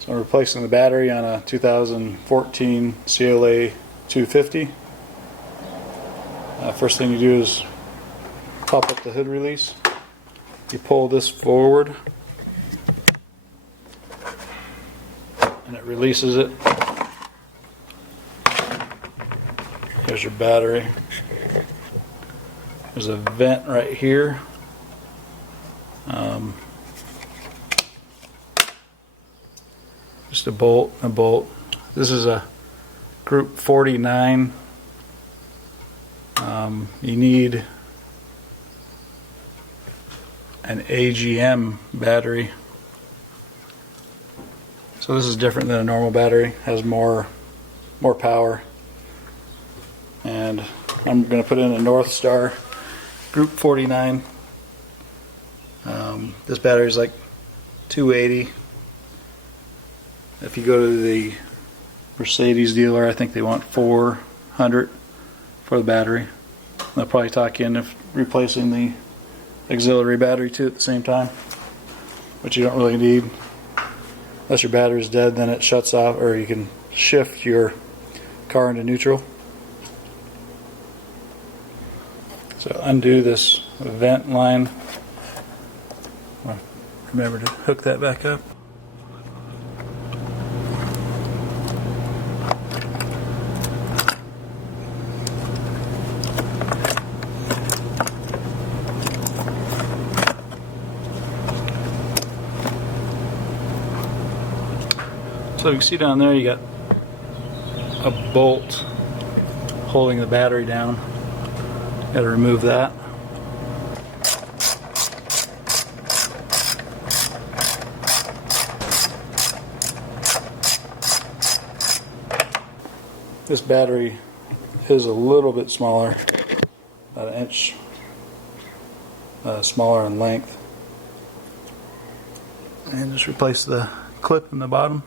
So I'm replacing the battery on a 2014 CLA 250. First thing you do is pop up the hood release. You pull this forward and it releases it. Here's your battery. There's a vent right here. Just a bolt, a bolt. This is a group 49. You need an AGM battery. So this is different than a normal battery. Has more power. And I'm going to put in a North Star group 49. This battery is like 280. If you go to the Mercedes dealer, I think they want 400 for the battery. They'll probably talk you into replacing the auxiliary battery too at the same time, which you don't really need. Unless your battery is dead, then it shuts off, or you can shift your car into neutral. So undo this vent line. Remember to hook that back up. So you can see down there you got a bolt holding the battery down. Got to remove that. This battery is a little bit smaller, about an inch smaller in length. And just replace the clip in the bottom.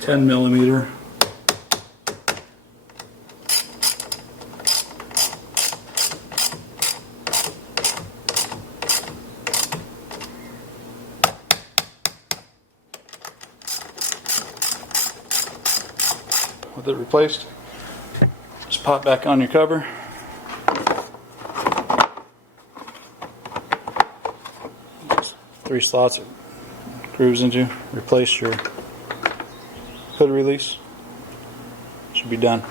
$10mm. With it replaced, just pop back on your cover. Just 3 slots it grooves into. Replace your hood release. Should be done.